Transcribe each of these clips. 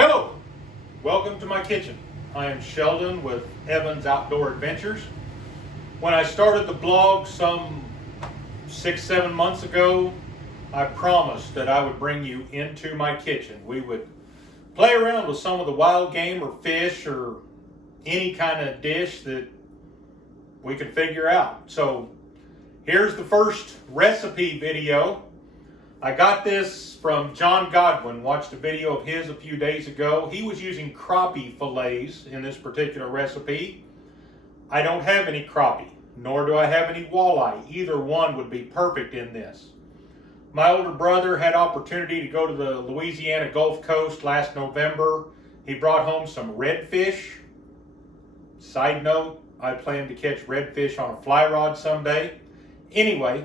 Hello, welcome to my kitchen. I am Sheldon with Evan's Outdoor Adventures. When I started the blog some 6-7 months ago, I promised that I would bring you into my kitchen. We would play around with some of the wild game or fish or any kind of dish that we could figure out. So here's the first recipe video. I got this from John Godwin. Watched a video of his a few days ago. He was using crappie fillets in this particular recipe. I don't have any crappie, nor do I have any walleye. Either one would be perfect in this. My older brother had opportunity to go to the Louisiana Gulf Coast last November. He brought home some redfish. Side note, I plan to catch redfish on a fly rod someday. Anyway,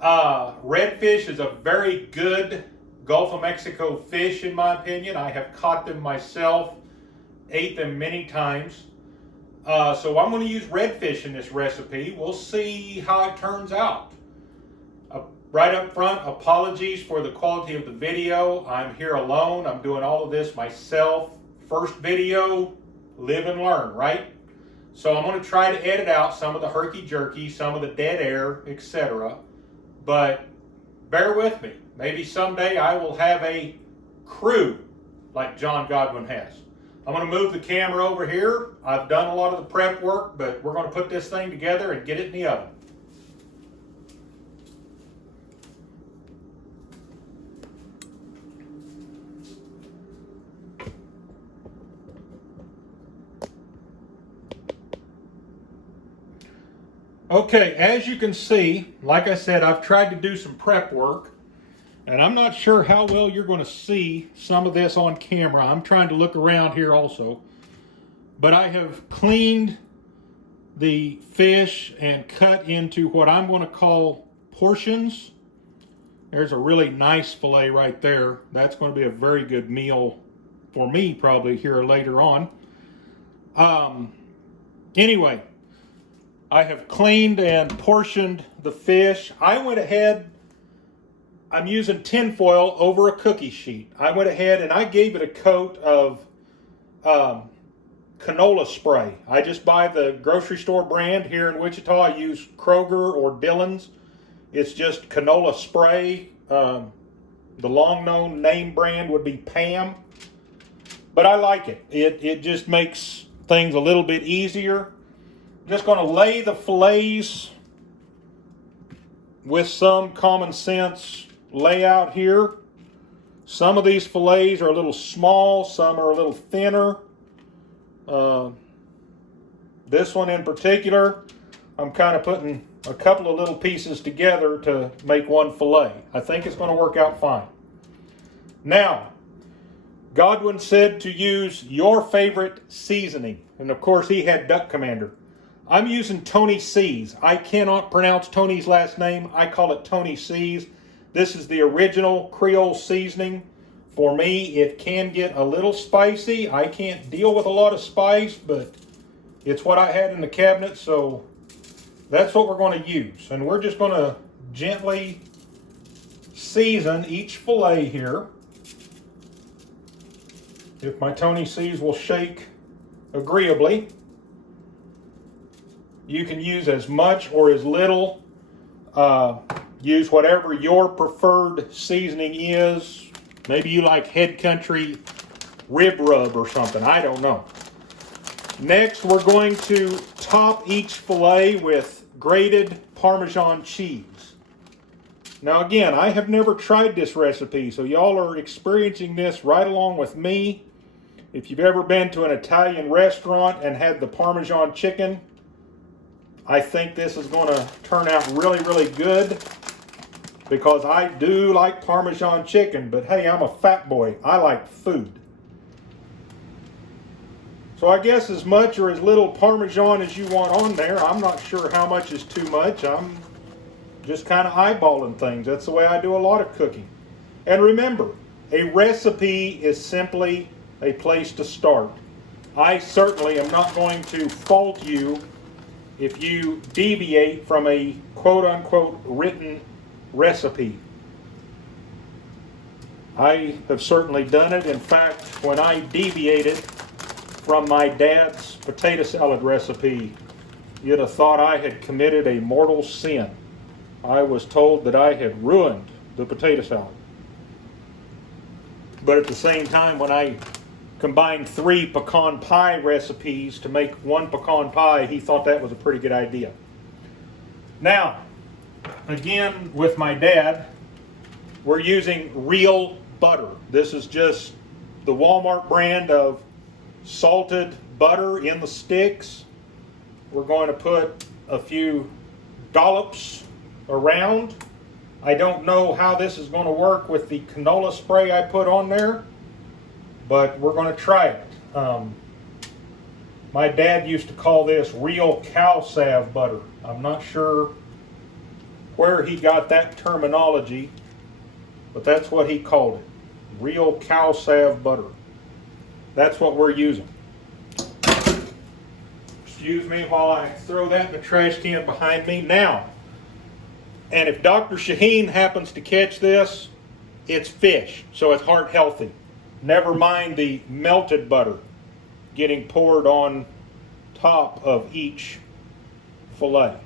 redfish is a very good Gulf of Mexico fish in my opinion. I have caught them myself, ate them many times. So I'm going to use redfish in this recipe. We'll see how it turns out. Right up front, apologies for the quality of the video. I'm here alone. I'm doing all of this myself. First video, live and learn, right? So I'm going to try to edit out some of the herky-jerky, some of the dead air, etc. But bear with me. Maybe someday I will have a crew like John Godwin has. I'm going to move the camera over here. I've done a lot of the prep work, but we're going to put this thing together and get it in the oven. Okay, as you can see, like I said, I've tried to do some prep work, and I'm not sure how well you're going to see some of this on camera. I'm trying to look around here also. But I have cleaned the fish and cut into what I'm going to call portions. There's a really nice fillet right there. That's going to be a very good meal for me probably here later on. Anyway, I have cleaned and portioned the fish. I went ahead, I'm using tin foil over a cookie sheet. I went ahead and I gave it a coat of canola spray. I just buy the grocery store brand here in Wichita. I use Kroger or Dillon's. It's just canola spray. The long-known name brand would be Pam. But I like it. It just makes things a little bit easier. Just going to lay the fillets with some common sense layout here. Some of these fillets are a little small, some are a little thinner. This one in particular, I'm kind of putting a couple of little pieces together to make one fillet. I think it's going to work out fine. Now, Godwin said to use your favorite seasoning, and of course he had Duck Commander. I'm using Tony C's. I cannot pronounce Tony's last name. I call it Tony C's. This is the original Creole seasoning. For me, it can get a little spicy. I can't deal with a lot of spice, but it's what I had in the cabinet, so that's what we're going to use. And we're just going to gently season each fillet here. If my Tony C's will shake agreeably. You can use as much or as little. Use whatever your preferred seasoning is. Maybe you like Head Country rib rub or something. I don't know. Next, we're going to top each fillet with grated Parmesan cheese. Now again, I have never tried this recipe, so y'all are experiencing this right along with me. If you've ever been to an Italian restaurant and had the Parmesan chicken, I think this is going to turn out really, really good because I do like Parmesan chicken, but hey, I'm a fat boy. I like food. So I guess as much or as little Parmesan as you want on there. I'm not sure how much is too much. I'm just kind of eyeballing things. That's the way I do a lot of cooking. And remember, a recipe is simply a place to start. I certainly am not going to fault you if you deviate from a quote-unquote written recipe. I have certainly done it. In fact, when I deviated from my dad's potato salad recipe, you'd have thought I had committed a mortal sin. I was told that I had ruined the potato salad. But at the same time, when I combined 3 pecan pie recipes to make 1 pecan pie, he thought that was a pretty good idea. Now, again, with my dad, we're using real butter. This is just the Walmart brand of salted butter in the sticks. We're going to put a few dollops around. I don't know how this is going to work with the canola spray I put on there, but we're going to try it. My dad used to call this real cow salve butter. I'm not sure where he got that terminology, but that's what he called it. Real cow salve butter. That's what we're using. Excuse me while I throw that in the trash can behind me. Now, and if Dr. Shaheen happens to catch this, it's fish, so it's heart healthy. Never mind the melted butter getting poured on top of each fillet.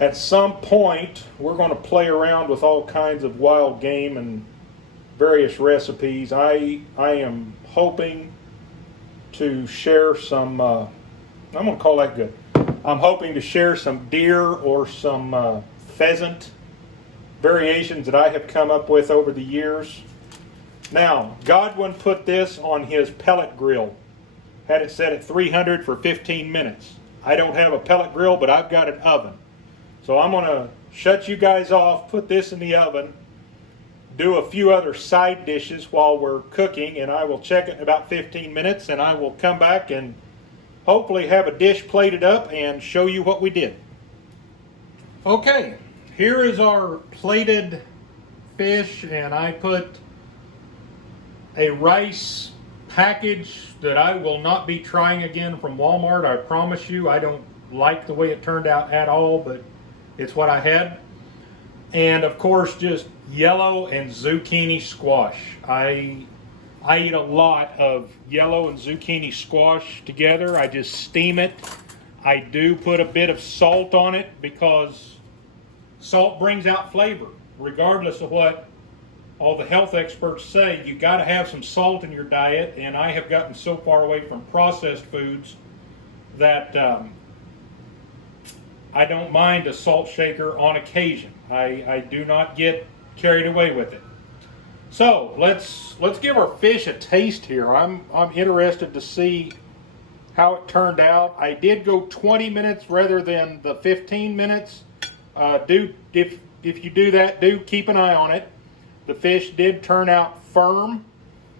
At some point, we're going to play around with all kinds of wild game and various recipes. I am hoping to share some, I'm going to call that good. I'm hoping to share some deer or some pheasant variations that I have come up with over the years. Now, Godwin put this on his pellet grill. Had it set at 300 for 15 minutes. I don't have a pellet grill, but I've got an oven. So I'm going to shut you guys off, put this in the oven, do a few other side dishes while we're cooking, and I will check it in about 15 minutes, and I will come back and hopefully have a dish plated up and show you what we did. Okay, here is our plated fish, and I put a rice package that I will not be trying again from Walmart. I promise you, I don't like the way it turned out at all, but it's what I had. And of course, just yellow and zucchini squash. I eat a lot of yellow and zucchini squash together. I just steam it. I do put a bit of salt on it because salt brings out flavor. Regardless of what all the health experts say, you got to have some salt in your diet. And I have gotten so far away from processed foods that I don't mind a salt shaker on occasion. I do not get carried away with it. So let's give our fish a taste here. I'm interested to see how it turned out. I did go 20 minutes rather than the 15 minutes. If you do that, do keep an eye on it. The fish did turn out firm.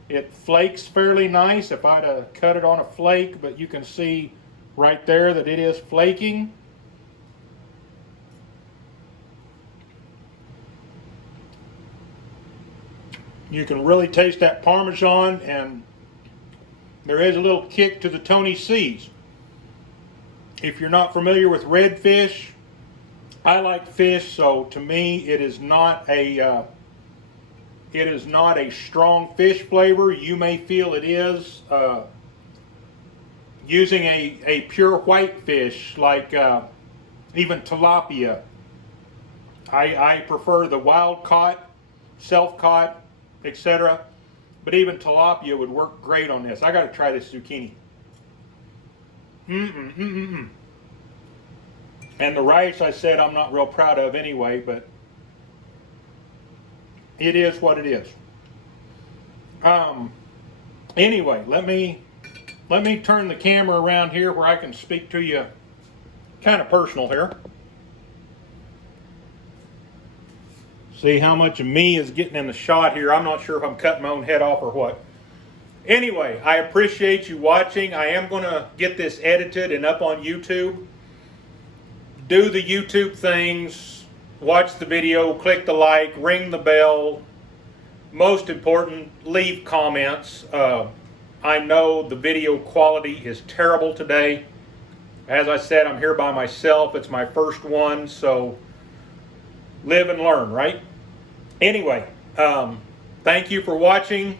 It flakes fairly nice. If I'd have cut it on a flake, but you can see right there that it is flaking. You can really taste that Parmesan, and there is a little kick to the Tony C's. If you're not familiar with redfish, I like fish, so to me it is not a strong fish flavor. You may feel it is. Using a pure white fish like even tilapia, I prefer the wild caught, self caught, etc. But even tilapia would work great on this. I got to try this zucchini. And the rice, I said I'm not real proud of anyway, but it is what it is. Anyway, let me turn the camera around here where I can speak to you kind of personal here. See how much of me is getting in the shot here. I'm not sure if I'm cutting my own head off or what. Anyway, I appreciate you watching. I am going to get this edited and up on YouTube. Do the YouTube things. Watch the video. Click the like. Ring the bell. Most important, leave comments. I know the video quality is terrible today. As I said, I'm here by myself. It's my first one, so live and learn, right? Anyway, thank you for watching.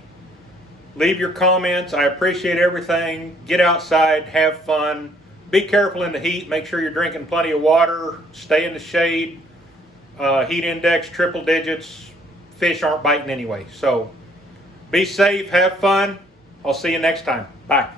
Leave your comments. I appreciate everything. Get outside, have fun. Be careful in the heat. Make sure you're drinking plenty of water. Stay in the shade. Heat index triple digits. Fish aren't biting anyway. So be safe, have fun. I'll see you next time. Bye.